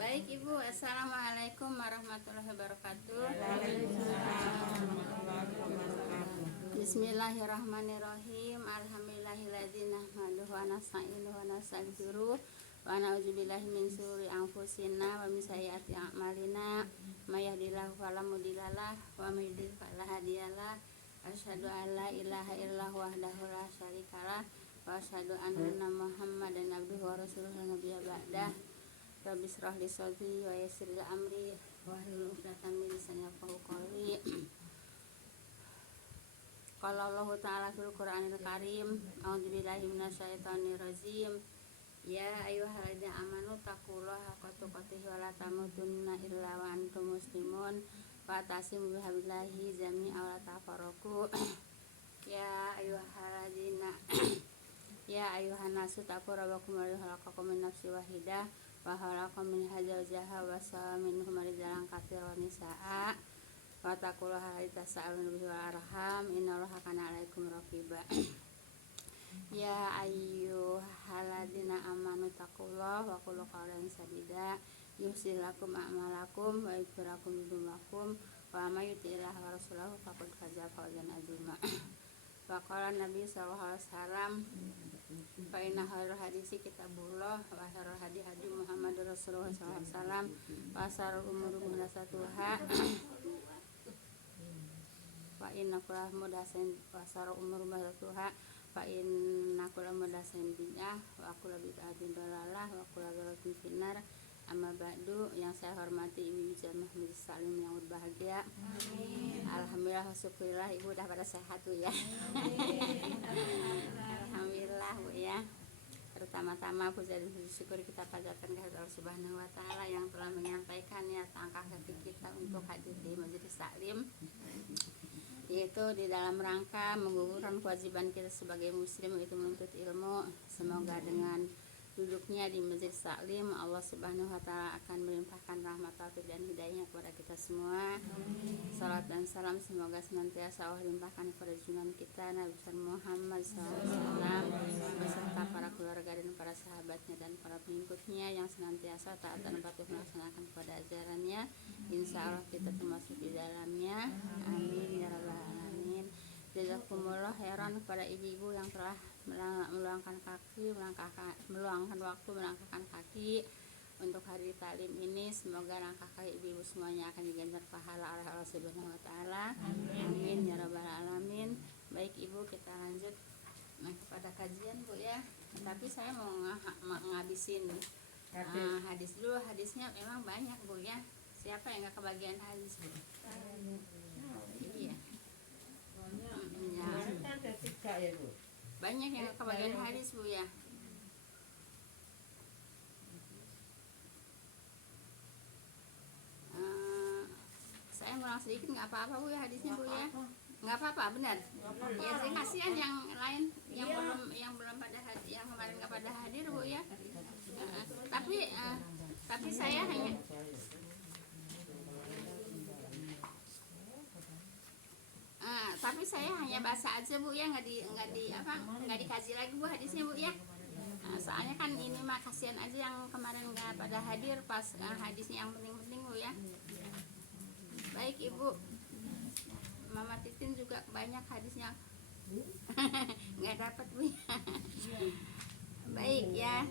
Baik Ibu, Assalamualaikum warahmatullahi wabarakatuh. Bismillahirrahmanirrahim. Alhamdulillahilladzi nahmaduhu wa nasta'inuhu wa nastaghfiruh wa na'udzubillahi min syururi anfusina wa min sayyiati a'malina. May yahdihillahu fala mudhillalah wa may yudhlil fala hadiyalah. Asyhadu an la ilaha illallah wahdahu la syarikalah wa asyhadu anna Muhammadan abduhu wa rasuluhu la nabiyya ba'dah. Rabbi shrah li sadri wa yassir li amri wahlul 'uqdatam min lisani yafqahu qawli. Qala Allah ta'ala fil Qur'anil Karim, a'udzubillahi minasyaitonir rajim. Ya ayyuhalladzina amanu taqullaha haqqa tuqatih wa la tamutunna illa wa antum muslimun wa tasimu bihablillahi jami'an wa la tafarraqu. Ya ayyuhalladzina ya ayyuhan nasu taqu rabbakum alladzi khalaqakum min nafsin wahidah wa khalaqa minha zawjaha wa sa'a minhum rijalan katsiran wa nisaa'a wa taqullaha allazii tasaaluna bihi wal arham innallaha kana 'alaikum raqiba. Ya ayyuhalladzina amanu taqullaha wa qulu qawlan sadida yuslih lakum a'malakum wa yaghfir lakum dzunubakum wa may yuti'illah wa rasulahu faqad faza fawzan 'azima. Wa qala Nabi sallallahu alaihi wasallam fa inna khairal hadisi kitabullah wa khairal hadi hadi Muhammadur Rasulullah sallallahu alaihi wasallam wa syarrul umuri muhdatsatuha wa inna kulla muhdatsatin wa syarrul umuri muhdatsatuha fa inna kulla muhdatsatin bid'ah wa kulla bid'atin dhalalah wa kulla dhalalatin finnar. Amma ba'du, yang saya hormati Ibu Jamaah Majelis Taklim yang berbahagia. Amin. Alhamdulillah wa syukurillah Ibu udah pada sehat Bu ya. Alhamdulillah Bu ya. Pertama-tama puji dan syukur kita panjatkan kehadirat Allah Subhanahu wa taala yang telah menyampaikan niat langkah kaki kita untuk hadir di Majelis Taklim, yaitu di dalam rangka menggugurkan kewajiban kita sebagai muslim, yaitu menuntut ilmu. Semoga dengan duduknya di Majelis Taklim Allah Subhanahu wa taala akan melimpahkan rahmat, taufik dan hidayahnya kepada kita semua. Salat dan salam semoga senantiasa Allah limpahkan kepada junjungan kita Nabi Muhammad SAW beserta para keluarga dan para sahabatnya dan para pengikutnya yang senantiasa taat dan patuh melaksanakan kepada ajarannya. Insya Allah kita termasuk di dalamnya. Amin ya rabbal alamin. Jazakumullah khairan kepada ibu-ibu yang telah meluangkan waktu melangkahkan kaki untuk hari taklim ini. Semoga langkah kaki ibu-ibu semuanya akan diganjar pahala oleh Allah Subhanahu wa taala. Amin ya rabbal alamin. Baik Ibu, kita lanjut kepada kajian Bu ya. Tapi saya mau ngabisin hadis dulu. Hadisnya memang banyak Bu ya. Siapa yang nggak kebagian hadis Bu? Iya. Banyak yang kebagian hadis Bu ya. Saya ngulang sedikit nggak apa-apa Bu ya hadisnya Bu ya. Nggak apa-apa benar. Ya saya kasihan yang lain yang belum pada hadir, yang kemarin nggak pada hadir Bu ya. Tapi saya hanya baca aja Bu ya, nggak dikaji lagi Bu hadisnya Bu ya. Soalnya kan ini mah kasihan aja yang kemarin nggak pada hadir pas hadisnya yang penting-penting Bu ya. Baik Ibu, Mama Titin juga banyak hadisnya nggak dapat Bu ya. Baik ya,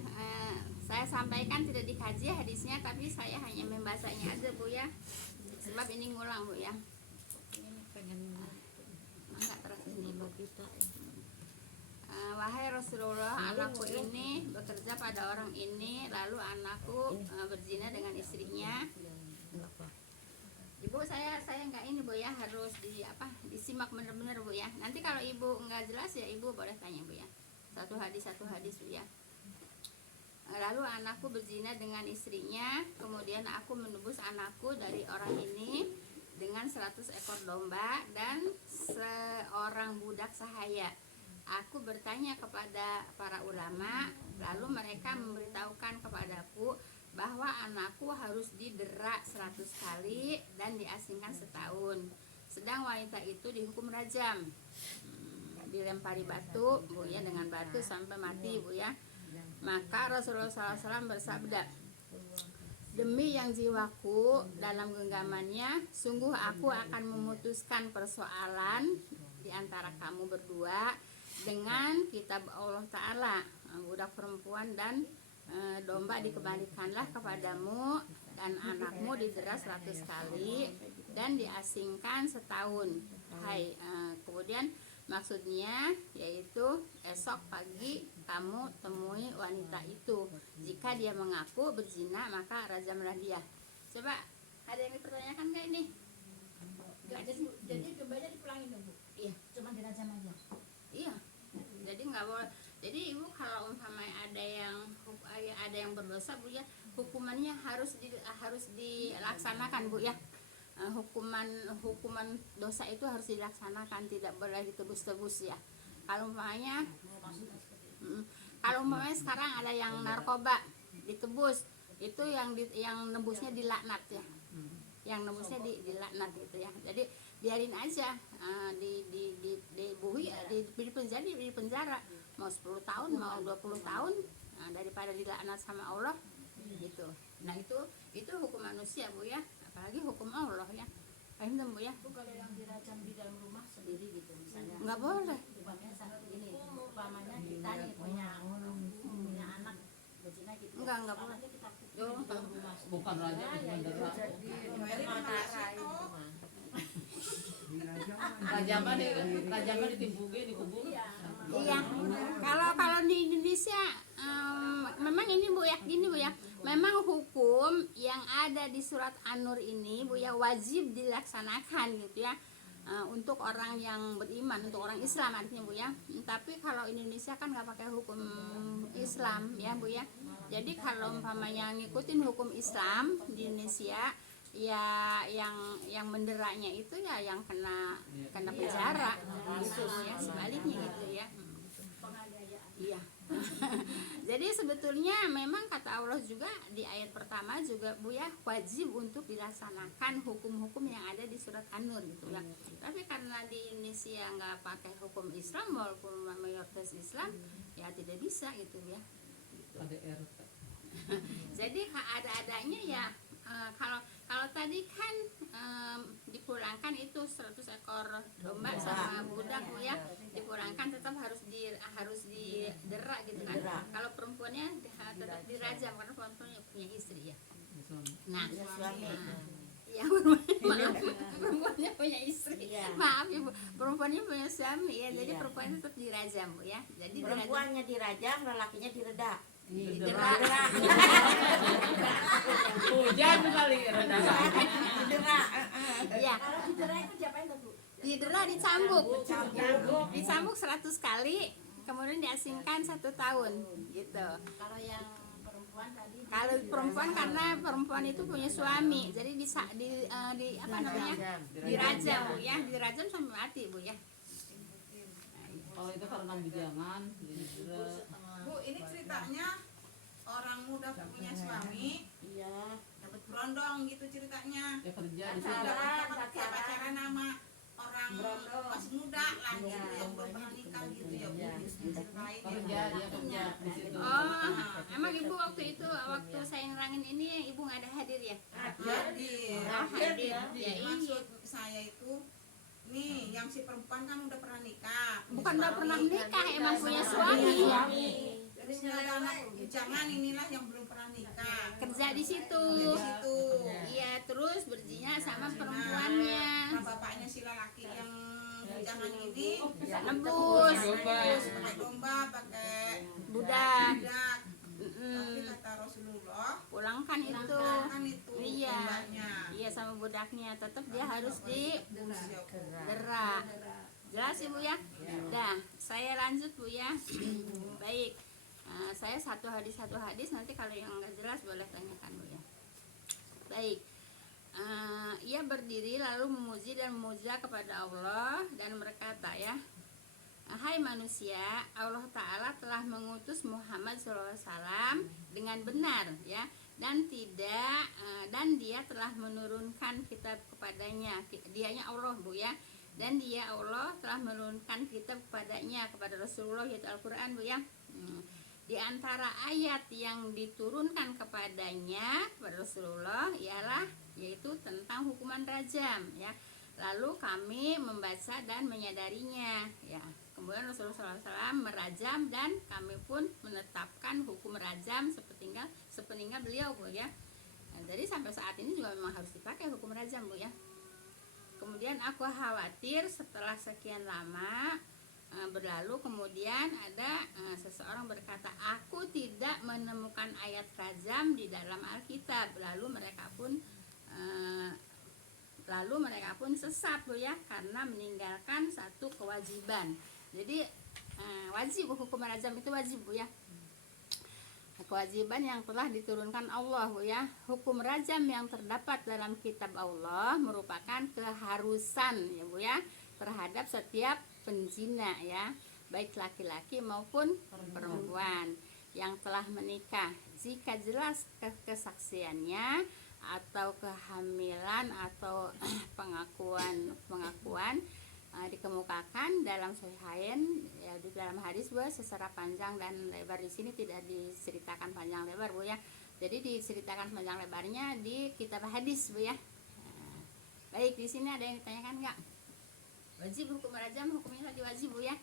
saya sampaikan tidak dikaji hadisnya, tapi saya hanya membacanya aja Bu ya, sebab ini ngulang Bu ya. Wahai Rasulullah, anakku ini bekerja pada orang ini, lalu anakku berzina dengan istrinya. Ibu saya nggak ini Bu ya, harus disimak benar-benar Bu ya. Nanti kalau Ibu nggak jelas ya Ibu boleh tanya Bu ya. Satu hadis Bu ya. Lalu anakku berzina dengan istrinya, kemudian aku menebus anakku dari orang ini dengan 100 ekor domba dan seorang budak sahaya. Aku bertanya kepada para ulama, lalu mereka memberitahukan kepadaku bahwa anakku harus didera 100 kali dan diasingkan setahun. Sedang wanita itu dihukum rajam. dilempari batu Bu ya, dengan batu sampai mati Bu ya. Maka Rasulullah SAW bersabda, demi yang jiwaku dalam genggamannya, sungguh aku akan memutuskan persoalan di antara kamu berdua dengan kitab Allah Ta'ala. Budak perempuan dan domba dikembalikanlah kepadamu, dan anakmu didera 100 kali dan diasingkan setahun. Kemudian maksudnya yaitu esok pagi kamu temui wanita itu. Jika dia mengaku berzina maka rajamlah dia. Coba ada yang dipertanyakan nggak ini? Jadi dombanya dipulangin dong Bu? Iya. Cuma dirajam aja? Iya. Jadi nggak boleh. Jadi ibu kalau umpamanya ada yang berdosa Bu ya, hukumannya harus dilaksanakan Bu ya. Hukuman dosa itu harus dilaksanakan, tidak boleh ditebus-tebus ya. Kalau umpamanya sekarang ada yang narkoba ditebus, itu yang nebusnya dilaknat ya, yang nebusnya dilaknat gitu ya. Jadi biarin aja, di penjara mau 10 tahun mau 20 tahun, daripada dilaknat sama Allah gitu. Nah itu hukum manusia Bu ya, apalagi hukum Allah ya. Paham Bu ya? Bu, kalau yang dirajam di dalam rumah sendiri gitu misalnya, Nggak boleh. Umpamanya kita nih punya anak berzina gitu, Nggak boleh. kita pukul di dalam rumah. Bukan raja, bukan rajaman ditimbungin, dikubur. Iya. Kalau di Indonesia memang ini Bu ya, gini Bu ya. Memang hukum yang ada di surat An-Nur ini Bu ya wajib dilaksanakan gitu ya. Untuk orang yang beriman, untuk orang Islam artinya Bu ya. Tapi kalau Indonesia kan nggak pakai hukum Islam ya Bu ya. Jadi kalau umpamanya ngikutin hukum Islam di Indonesia ya, yang menderanya itu ya yang kena penjara gitu ya, sebaliknya gitu ya. Iya. Jadi sebetulnya memang kata Allah juga di ayat pertama juga Bu ya, wajib untuk dilaksanakan hukum-hukum yang ada di surat An-Nur gitu ya. Tapi karena di Indonesia nggak pakai hukum Islam walaupun mayoritas Islam, ya tidak bisa gitu ya. Jadi ada-adanya ya. Kalau tadi kan dipulangkan itu 100 ekor domba sama budak Bu ya, dipulangkan tetap harus didera gitu kan. Kalau perempuannya tetap dirajam karena perempuannya punya istri ya. Nah, ya perempuannya punya istri. Maaf Ibu, perempuannya punya suami ya. Jadi perempuannya tetap dirajam Bu ya. Jadi perempuannya dirajam, lelakinya direda. Didera. Hujan kali reda. Iya. Kalau didera itu diapain tuh Bu? Didera dicambuk 100 kali, kemudian diasingkan 1 tahun gitu. Kalau yang perempuan tadi, Kalau perempuan karena perempuan itu punya suami, jadi dirajam Bu ya, dirajam sampai mati Bu ya. Kalau itu karena bijangan. Bu, ini ceritanya orang muda punya suami, dapat berondong gitu ceritanya. Ya kerja di sini. Dapat pacaran nama orang masih muda lah gitu, yang belum pernah nikah gitu ya Bu. Diceritain Kerja dia kerja di situ. Oh, emang Ibu waktu saya nerangin ini Ibu nggak ada hadir ya? Hadir. Hadir. Ya Maksud saya itu nih, yang si perempuan kan udah pernah nikah. bukan udah pernah menikah, emang punya suami. Terus ada anak bujangan inilah yang belum pernah nikah. Kerja di situ. Di situ. Iya, terus berzina sama perempuannya. Nah, bapaknya si lelaki yang bujangan ini Nebus. pakai domba, pakai Budak. budak. Tapi kata Rasulullah, Pulangkan itu. kan itu Iya. dombanya. Iya, sama budaknya. Tetap dia harus Terus ya Bu. didera. Jelas Ibu ya? Dah, saya lanjut Bu ya. Baik. Saya satu hadis nanti kalau yang nggak jelas boleh tanyakan Bu ya. Baik. Ia berdiri lalu memuji dan memuja kepada Allah dan berkata ya, hai manusia, Allah Ta'ala telah mengutus Muhammad SAW dengan benar ya, dan dia telah menurunkan kitab kepadanya, dianya Allah Bu ya, dan dia Allah telah menurunkan kitab kepadanya, kepada Rasulullah, yaitu Al-Quran, Bu ya. Di antara ayat yang diturunkan kepadanya, kepada Rasulullah, ialah yaitu tentang hukuman rajam ya. Lalu kami membaca dan menyadarinya ya. Kemudian Rasulullah SAW merajam dan kami pun menetapkan hukum rajam sepeninggal beliau, Bu ya. Nah, jadi sampai saat ini juga memang harus dipakai hukum rajam, Bu ya. Kemudian aku khawatir setelah sekian lama berlalu, kemudian ada seseorang berkata, aku tidak menemukan ayat rajam di dalam Alkitab. Lalu mereka pun sesat, Bu ya, karena meninggalkan satu kewajiban. Jadi wajib, hukum rajam itu wajib, Bu ya, kewajiban yang telah diturunkan Allah, Bu ya. Hukum rajam yang terdapat dalam kitab Allah merupakan keharusan ya, Bu ya, terhadap setiap penzina ya, baik laki-laki maupun perempuan yang telah menikah, jika jelas kesaksiannya atau kehamilan atau pengakuan dikemukakan dalam Sahihain ya, di dalam hadis, Bu, secara panjang dan lebar. Di sini tidak diceritakan panjang lebar, Bu ya. Jadi diceritakan panjang lebarnya di kitab hadis, Bu ya. Baik, di sini ada yang ditanyakan enggak? Wajib hukum rajam, hukumnya lagi wajib, Bu ya.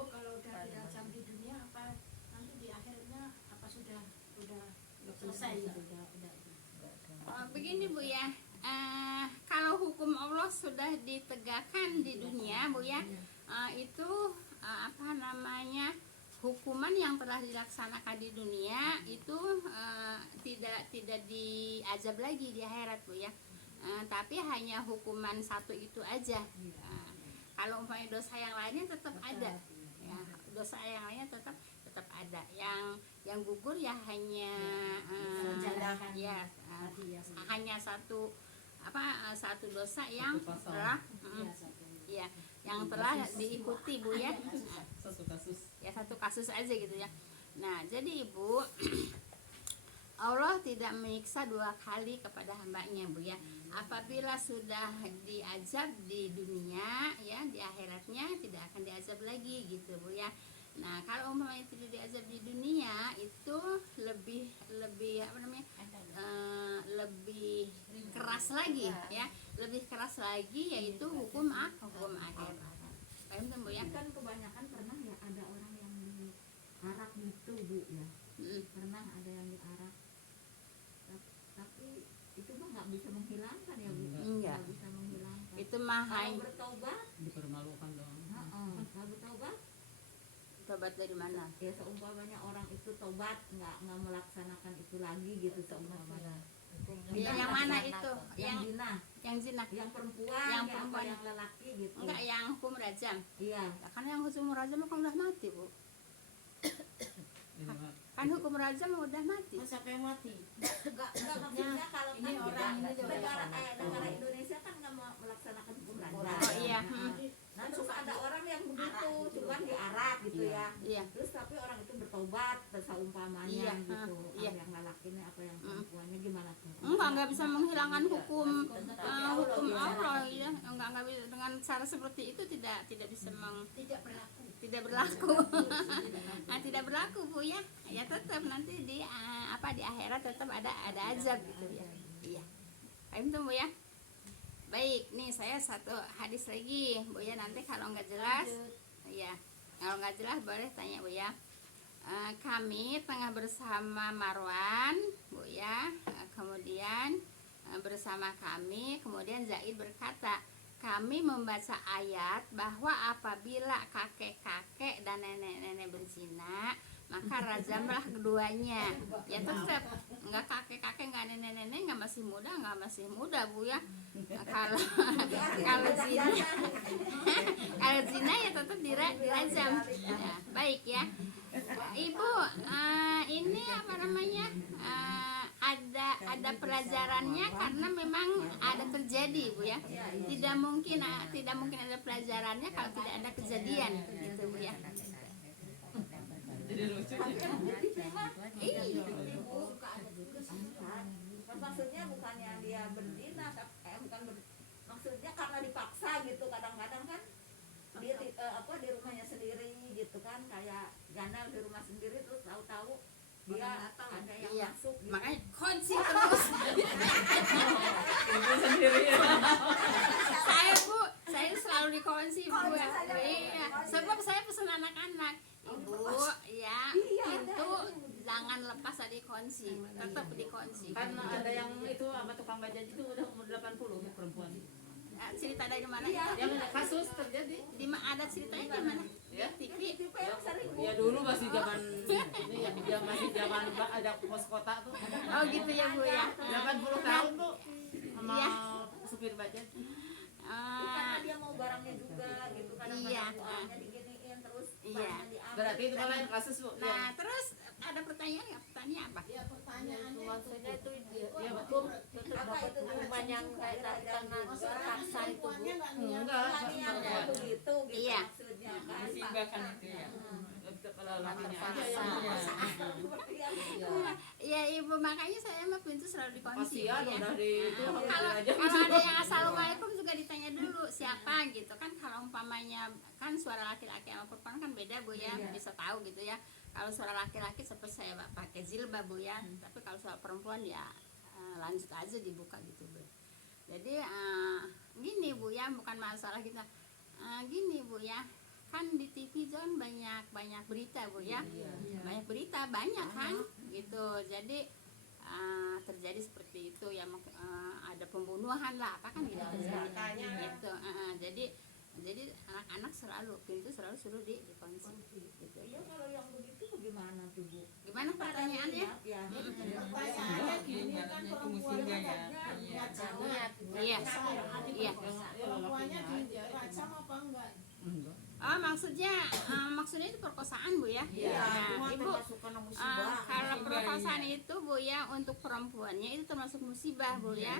Oh, kalau udah dirajam di dunia, apa nanti di akhirnya apa sudah selesai gitu? Begini, Bu ya. Kalau hukum Allah sudah ditegakkan di dunia, Bu ya, itu hukuman yang telah dilaksanakan di dunia itu tidak diazab lagi di akhirat, Bu ya. Tapi hanya hukuman satu itu aja. Kalau umpamanya dosa yang lainnya tetap ada ya, dosa yang lainnya tetap ada. Yang gugur ya hanya hanya satu dosa yang telah yang telah diikuti, Bu ya. Satu kasus aja gitu ya. Nah, jadi Ibu, Allah tidak menyiksa dua kali kepada hambanya, Bu ya. Apabila sudah diazab di dunia ya, di akhiratnya tidak akan diazab lagi gitu, Bu ya. Nah, kalau umpamanya tidak diazab di dunia itu lebih lebih keras lagi ya, lebih keras lagi, yaitu hukum akhirat. Paham kan, Bu ya? Kan kebanyakan pernah ya ada orang yang diarak gitu, Bu ya. Pernah ada yang diarak. Tapi itu mah nggak bisa menghilangkan ya, Bu. Enggak. Bisa menghilangkan. Itu mah Kalau bertobat, Dipermalukan dong. kalau bertobat, tobat dari mana? ya seumpamanya orang itu tobat nggak melaksanakan itu lagi gitu seumpamanya. Yang mana itu? Yang zina, yang perempuan, yang lelaki gitu. Enggak, yang hukum rajam. Iya. Ya, kan yang hukum rajam kan udah mati, Bu. Kan hukum rajam udah mati. Siapa yang mati? Enggak maksudnya kalau ini kan orang ini negara Indonesia kan nggak mau melaksanakan hukum rajam. Oh iya. Nah, terus ada orang yang begitu, cuman diarak gitu ya. Iya. Terus tapi orang itu bertobat, seumpamanya Iya, gitu. iya. Yang lelakinya apa yang perempuannya gimana tuh? Enggak bisa menghilangkan hukum Allah ya. Enggak bisa, dengan cara seperti itu tidak bisa tidak berlaku. Nah, tidak berlaku, Bu ya. Ya tetap nanti di akhirat tetap ada azab gitu ya. Iya. Paham tuh, Bu ya? Baik, nih saya satu hadis lagi, Bu ya. Nanti kalau nggak jelas, ya kalau nggak jelas boleh tanya, Bu ya. Kami tengah bersama Marwan, Bu ya. Kemudian bersama kami, kemudian Zaid berkata, kami membaca ayat bahwa apabila kakek-kakek dan nenek-nenek berzina, maka rajamlah keduanya. Ya tetap enggak kakek-kakek, enggak nenek-nenek, enggak masih muda, Bu ya. Kalau zina ya tetap dirajam. Ya, baik ya. Ibu, ini apa namanya? Ada pelajarannya karena memang ada terjadi, Bu ya. Tidak mungkin ada pelajarannya kalau tidak ada kejadian gitu, Bu ya. Jadi lucu. Iya. Maksudnya bukannya dia berzina, maksudnya karena dipaksa gitu, kadang-kadang kan di rumahnya sendiri gitu kan, kayak Gana di rumah sendiri terus tahu-tahu dia ada yang Iya. masuk gitu. Makanya kunci terus. Ibu sendiri ya. Saya Bu, saya selalu dikunci Bu. Kunci saja, Bu. Iya, sebab saya pesan anak-anak. Ibu, ya, Iya, pintu ada. jangan lepas dari kunci, tetap dikunci. Kan ada yang itu sama tukang bajaj itu udah umur 80 perempuan. Cerita dari mana? Iya. Itu? Yang kasus terjadi. Di mana ada ceritanya di mana? Ya. TV. Tipe yang sering Ya dulu masih zaman ini ya, dia masih zaman ada pos kota tuh. Oh gitu ya Bu ya. 80 tahun tuh sama Iya. supir bajaj. karena dia mau barangnya juga gitu, kadang-kadang Iya. uangnya diginiin terus Iya. barangnya diambil. Berarti itu malah yang kasus Bu. Nah terus ada pertanyaan nggak? Pertanyaan apa? Ya pertanyaannya Maksudnya itu dia Iya, hukum Apa itu hukuman yang kayak tadi karena paksa itu Bu. Enggak, Nggak niatnya begitu gitu Iya. maksudnya kan. musibah kan itu ya. Kalau lakinya aja Terpaksa. yang Iya Ibu, makanya saya mah pintu selalu dikunci. kasihan Ya. udah di itu Kalau aja. ada yang assalamualaikum juga ditanya dulu siapa gitu kan. Kalau umpamanya kan suara laki-laki sama perempuan kan beda Bu ya, bisa tahu gitu ya. Kalau suara laki-laki seperti saya pakai jilbab Bu ya, tapi kalau suara perempuan ya lanjut aja dibuka gitu Bu. Jadi gini Bu ya, bukan masalah kita gini Bu ya, kan di TV kan banyak berita Bu ya, banyak berita banyak kan gitu. Jadi terjadi seperti itu ya, ada pembunuhan lah apa kan gitu terjadi gitu. Jadi anak-anak selalu pintu selalu suruh dikunci gitu. Iya, kalau yang begitu gimana tuh Bu? Gimana pertanyaannya? Ya. pertanyaannya gini kan perempuannya nggak jangan Iya, iya. perempuannya diracam apa enggak? Oh maksudnya itu perkosaan Bu ya? Nah, Ibu kalau perkosaan itu Bu ya, untuk perempuannya itu termasuk musibah Bu ya.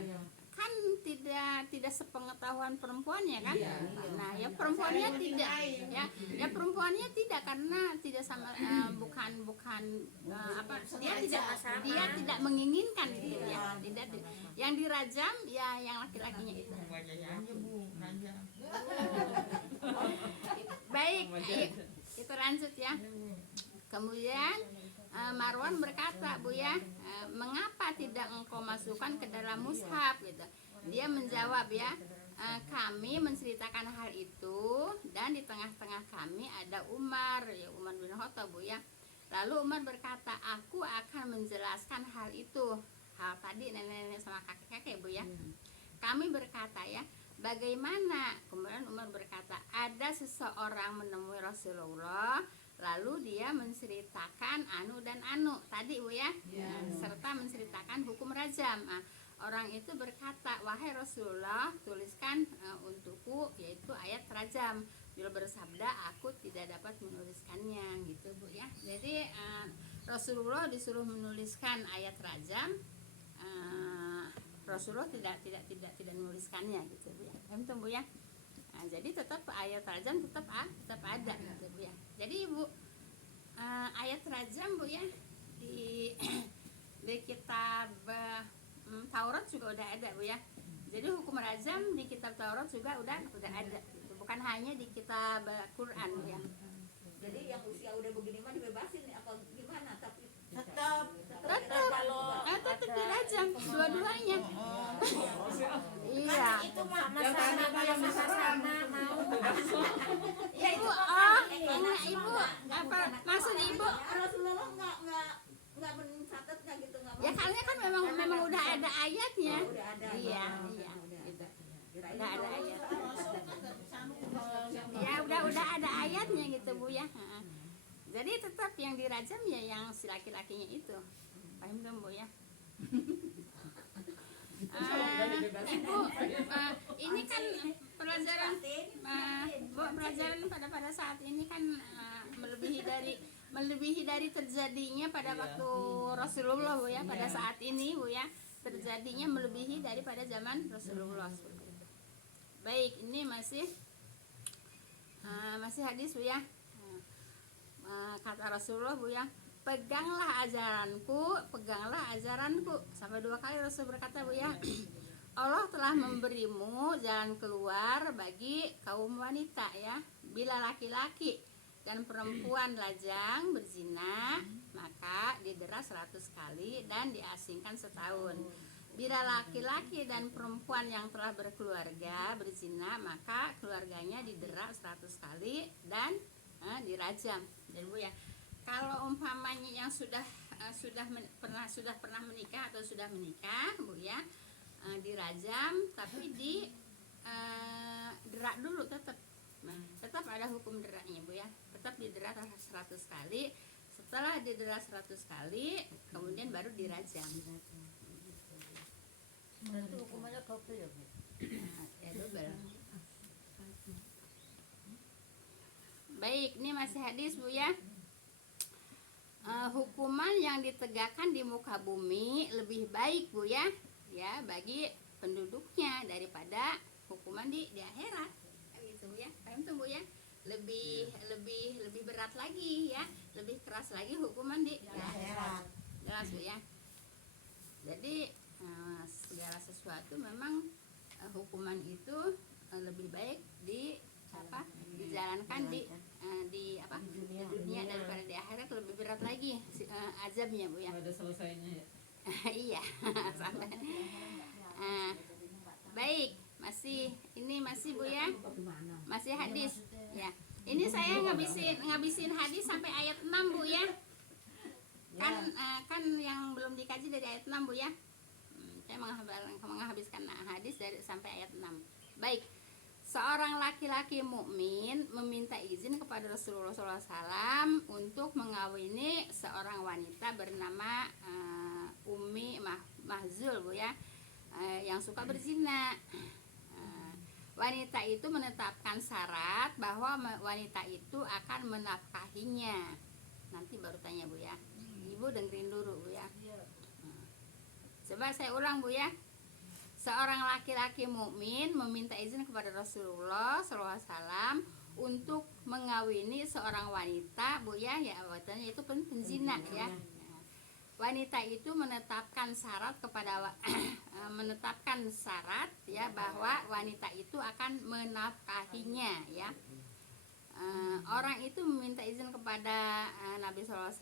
Kan tidak sepengetahuan perempuannya kan. Nah ya perempuannya tidak ya perempuannya tidak, karena tidak sama bukan apa, dia tidak menginginkan gitu ya, tidak yang dirajam ya yang laki-lakinya itu. Baik, ayo kita lanjut ya. Kemudian Marwan berkata Bu ya, mengapa tidak engkau masukkan ke dalam mushaf gitu. Dia menjawab ya, kami menceritakan hal itu dan di tengah-tengah kami ada Umar bin Khattab Bu ya. Lalu Umar berkata, aku akan menjelaskan hal itu, hal tadi nenek-nenek sama kakek-kakek Bu ya. Kami berkata ya, bagaimana? Kemudian Umar berkata, ada seseorang menemui Rasulullah, lalu dia menceritakan anu dan anu tadi Bu ya, serta menceritakan hukum rajam. Orang itu berkata, wahai Rasulullah, tuliskan untukku yaitu ayat rajam. Beliau bersabda, aku tidak dapat menuliskannya gitu Bu ya. Jadi Rasulullah disuruh menuliskan ayat rajam, Rasulullah tidak menuliskannya gitu Bu ya. Betul Bu ya. Nah, jadi tetap ayat rajam tetap ada gitu Bu ya. Jadi Ibu, ayat rajam Bu ya di kitab Taurat juga udah ada Bu ya. Jadi hukum rajam di kitab Taurat juga udah ada gitu. Bukan hanya di kitab Quran Bu ya. Jadi yang usia udah begini mah dibebasin apa gimana? Tapi tetap tetap dirajam dua-duanya. Iya. itu mah Sama-sama mau. ya itu Enggak Ibu, apa maksud Ibu? Rasulullah nggak mencatat nggak gitu nggak. Ya karena kan memang udah ada ayatnya. Udah ada. Iya. Gitu. Udah ada ayat. Ya udah ada ayatnya gitu Bu ya. Jadi tetap yang dirajam ya yang si laki-lakinya itu. Paham dong Bu ya? Ibu, ini kan pelajaran Bu, pelajaran pada saat ini kan melebihi dari terjadinya pada waktu Rasulullah Bu ya, pada saat ini Bu ya, terjadinya melebihi daripada zaman Rasulullah seperti itu. Baik, ini masih hadis Bu ya. Kata Rasulullah Bu ya, peganglah ajaranku, sampai 2 kali Rasul berkata Bu ya. Allah telah memberimu jalan keluar bagi kaum wanita ya. Bila laki-laki dan perempuan lajang berzina, maka didera 100 kali dan diasingkan setahun. Bila laki-laki dan perempuan yang telah berkeluarga berzina, maka keluarganya didera 100 kali dan dirajam. Jadi Bu ya, kalau umpamanya yang sudah pernah menikah atau sudah menikah Bu ya, dirajam tapi di derak dulu tetap. Nah, tetap ada hukum deraknya Bu ya. Tetap didera 100 kali. Setelah didera 100 kali, kemudian baru dirajam. Berarti hukumannya double ya Bu? Ya double. Baik, ini masih hadis Bu ya. Hukuman yang ditegakkan di muka bumi lebih baik Bu ya, ya bagi penduduknya daripada hukuman di akhirat. Kan gitu Bu ya. Paham tuh Bu ya? Lebih berat lagi ya, lebih keras lagi hukuman di akhirat. Jelas Bu ya. Jadi segala sesuatu memang hukuman itu lebih baik dijalankan di dunia daripada di akhirat. Lebih berat lagi azabnya Bu ya. Ada selesainya ya. Iya sampai. Baik, masih Bu ya, masih hadis ya. Ini saya ngabisin hadis sampai ayat 6 Bu ya. Kan yang belum dikaji dari ayat 6 Bu ya. Saya menghabiskan hadis sampai ayat 6. Baik. Seorang laki-laki mukmin meminta izin kepada Rasulullah SAW untuk mengawini seorang wanita bernama Ummi Mahzul Bu ya, yang suka berzina. Wanita itu menetapkan syarat bahwa wanita itu akan menafkahinya. Nanti baru tanya Bu ya. Ibu dengerin dulu Bu ya. Coba saya ulang Bu ya. Seorang laki-laki mukmin meminta izin kepada Rasulullah SAW untuk mengawini seorang wanita Bu ya, ya wanitanya itu penzina ya. Wanita itu menetapkan syarat ya bahwa wanita itu akan menafkahinya ya. Orang itu meminta izin kepada Nabi SAW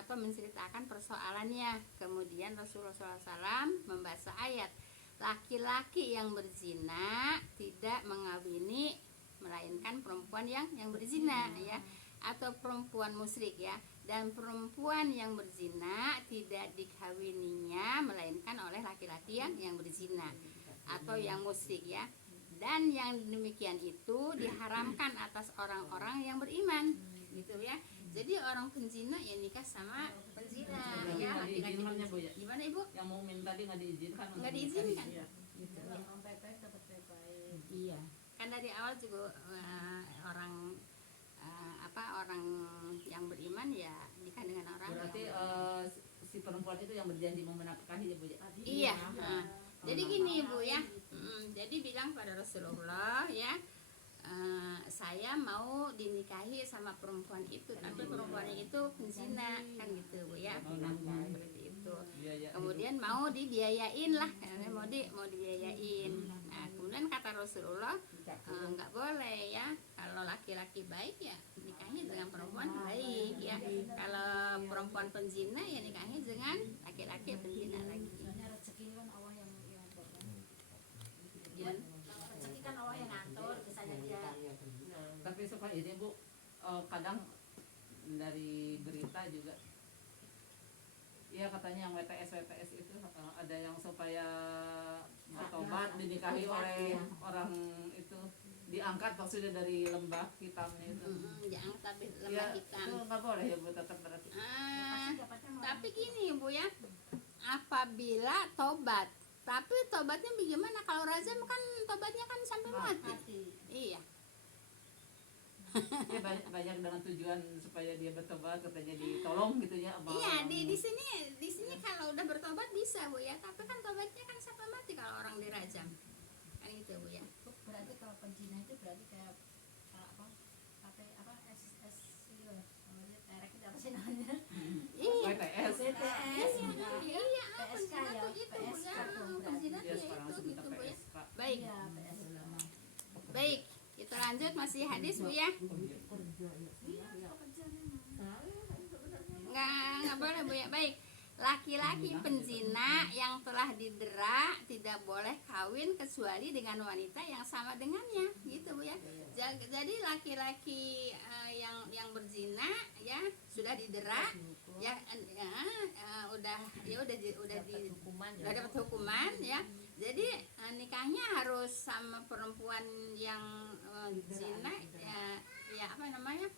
atau menceritakan persoalannya. Kemudian Rasulullah SAW membaca ayat, laki-laki yang berzina tidak mengawini melainkan perempuan yang berzina ya, atau perempuan musyrik ya. Dan perempuan yang berzina tidak dikawininya melainkan oleh laki-laki yang berzina atau yang musyrik ya. Dan yang demikian itu diharamkan atas orang-orang yang beriman gitu ya. Jadi orang penzina ya nikah sama penzina ya, laki-laki. Bu ya. Gimana Ibu? Yang mau minta dia nggak diizinkan. Nggak diizinkan. Iya. Gitu. Orang baik-baik dapat baik-baik. Iya. Kan dari awal juga orang yang beriman ya nikah dengan orang. Berarti si perempuan itu yang berjanji mau menafkahi ya Bu ya. Iya. Jadi gini Bu ya. Jadi bilang pada Rasulullah ya, saya mau dinikahi sama perempuan itu, tapi perempuan itu penzina kan gitu Bu ya. Seperti itu. Kemudian mau dibiayain lah, mau dibiayain. Nah, kemudian kata Rasulullah, nggak boleh ya. Kalau laki-laki baik ya nikahnya dengan perempuan baik ya. Kalau perempuan penzina ya nikahnya dengan laki-laki penzina lagi. Soalnya rezeki kan Allah yang ngatur kan. Ya. Rezeki kan Allah yang ngatur, misalnya dia. Tapi supaya ini Bu, kadang dari berita juga ya katanya yang WTS itu ada yang supaya bertobat dinikahi oleh orang itu diangkat maksudnya dari lembah hitamnya itu. Diangkat tapi lembah Ya, hitam. itu nggak boleh ya Bu, tetap berarti. Tapi gini Bu ya, apabila tobat, tapi tobatnya bagaimana? Kalau razam kan tobatnya kan sampai mati. Iya. Ya banyak dengan tujuan supaya dia bertobat, katanya ditolong gitu ya. Iya, di sini kalau udah bertobat bisa Bu ya, tapi kan tobatnya kan sampai mati kalau orang dirajam. Kan gitu Bu ya. Berarti kalau penzina itu berarti kayak terek itu apa sih namanya? Iya. WTS. BTS. Iya, PSK ya, itu Bu ya. PSK tuh berarti. Penzina Ya, ya sekarang itu sebutannya masih hadis Bu ya. Nggak boleh Bu ya. Baik. Laki-laki penzina yang telah didera tidak boleh kawin kecuali dengan wanita yang sama dengannya, gitu Bu ya. Jadi laki-laki yang berzina ya sudah didera ya, udah dapat hukuman ya. Jadi nikahnya harus sama perempuan yang zina ya apa namanya?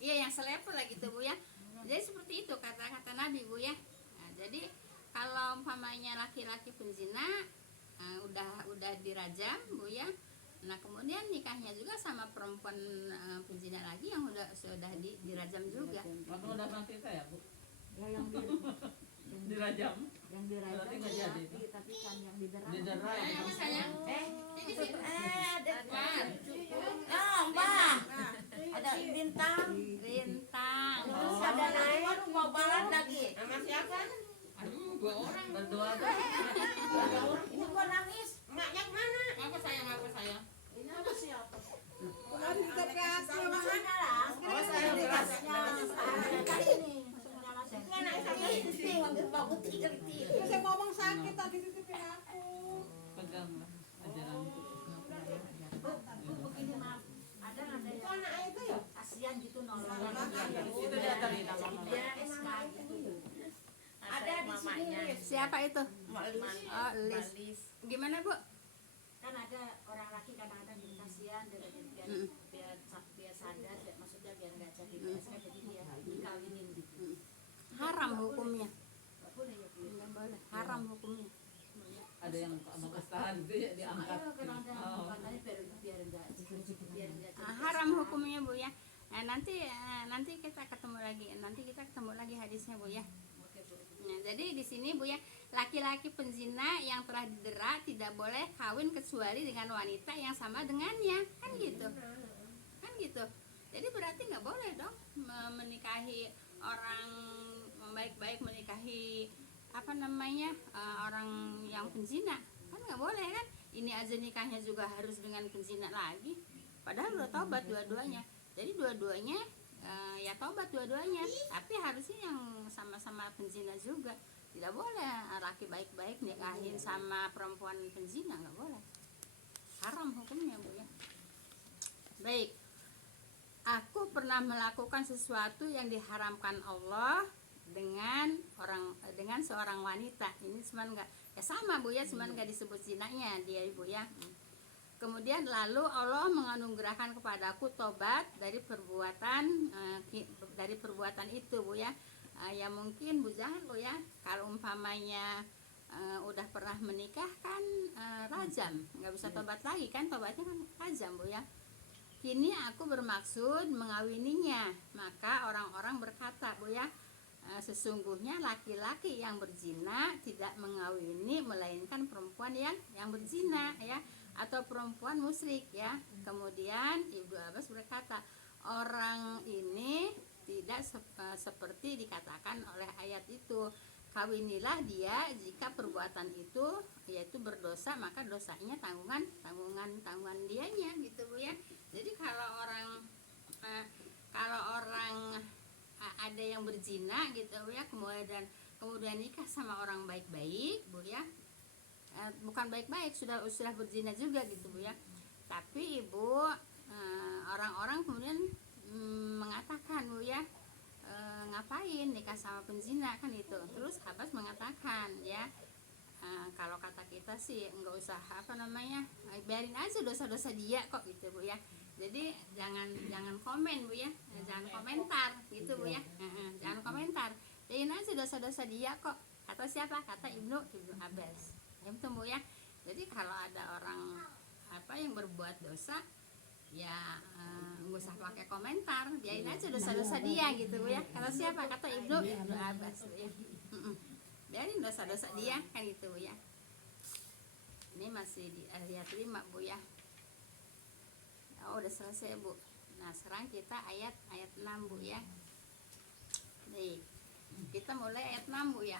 Iya yang selevel lah gitu Bu ya. Jadi seperti itu kata-kata Nabi Bu ya. Nah, jadi kalau umpamanya laki-laki penzina udah dirajam Bu ya. Nah kemudian nikahnya juga sama perempuan penzina lagi yang sudah dirajam juga. Kalau udah mati ya Bu, Ya yang dirajam. yang dirajam Berarti nggak jadi. tapi kan yang didera. Didera ya. Apa sayang? Ini sih Depan. Mbak. Ada bintang. Rintang. Terus ada naik mau balap lagi. Sama siapa? Berdua tuh. Ini kok nangis? Maknya mana? Apa sayang? Apa sayang? Ini apa siapa? Sama mana lah? Oh saya dikasihnya kali ini. Anak saya ini ngambil bagus tiga. Saya ngomong sakit tadi titipin aku. Pegang lah ajaranku. Bu begini maaf. Ada Itu anak itu ya? kasihan gitu nolong. Itu dia tadi nama mama. Dia SK gitu. Ada di sini. Siapa itu? Oh, Lis. Gimana Bu? Kan ada orang laki kadang-kadang gitu kasihan biar sadar, maksudnya biar nggak jadi SK jadi dia dikawinin gitu. Haram hukumnya. Nggak boleh ya Bu. Nggak boleh. Haram hukumnya. Ada yang sama kestahan itu ya diangkat. Ayo kadang-kadang Oh. katanya biar nggak jadi. Haram hukumnya Bu ya. Nah, nanti kita ketemu lagi. Nanti kita ketemu lagi hadisnya Bu ya. Oke Bu. Nah, jadi di sini Bu ya, laki-laki penzina yang telah didera tidak boleh kawin kecuali dengan wanita yang sama dengannya, kan gitu. Kan gitu. Jadi berarti nggak boleh dong menikahi orang baik-baik, menikahi apa namanya orang yang penzina, kan nggak boleh kan. Ini aja nikahnya juga harus dengan penzina lagi, padahal udah tobat dua-duanya. Jadi dua-duanya ya tobat dua-duanya, tapi harusnya yang sama-sama penzina juga. Tidak boleh laki baik-baik nikahin sama perempuan penzina, nggak boleh. Haram hukumnya Bu ya. Baik, aku pernah melakukan sesuatu yang diharamkan Allah dengan seorang wanita. Ini cuman nggak ya sama Bu ya, cuman nggak disebut zinanya dia Ibu ya. Kemudian lalu Allah menganugerahkan kepadaku tobat dari perbuatan itu Bu ya. Ya mungkin Bu jangan Bu ya, kalau umpamanya udah pernah menikah kan rajam, nggak bisa tobat lagi kan, tobatnya kan rajam Bu ya. Kini aku bermaksud mengawininya. Maka orang-orang berkata Bu ya, sesungguhnya laki-laki yang berzina tidak mengawini melainkan perempuan yang berzina ya, atau perempuan musyrik ya. Kemudian Ibnu Abbas berkata, orang ini tidak seperti dikatakan oleh ayat itu. Kawinilah dia jika perbuatan itu yaitu berdosa, maka dosanya tanggungan dianya gitu Bu ya. Jadi kalau orang ada yang berzina gitu ya, kemudian nikah sama orang baik-baik Bu ya, bukan baik-baik, sudah berzina juga gitu Bu ya. Tapi Ibu orang-orang kemudian mengatakan Bu ya, ngapain nikah sama penzina kan itu. Terus Abbas mengatakan ya, kalau kata kita sih nggak usah apa namanya, biarin aja dosa-dosa dia kok gitu Bu ya. Jadi jangan komen Bu ya, jangan komentar gitu Bu ya. Jangan komentar, biarin aja dosa-dosa dia kok. Kata siapa? Kata Ibnu Abbas. Itu Bu ya. Jadi kalau ada orang apa yang berbuat dosa ya nggak usah pakai komentar, biarin aja dosa-dosa dia gitu Bu ya. Kata siapa? Kata Ibnu Abbas Bu ya. Biarin dosa-dosa dia kan gitu Bu ya. Ini masih di ayat 5 Bu ya. Oh, udah selesai Bu. Nah sekarang kita ayat 6 Bu ya. Nih kita mulai ayat 6 Bu ya.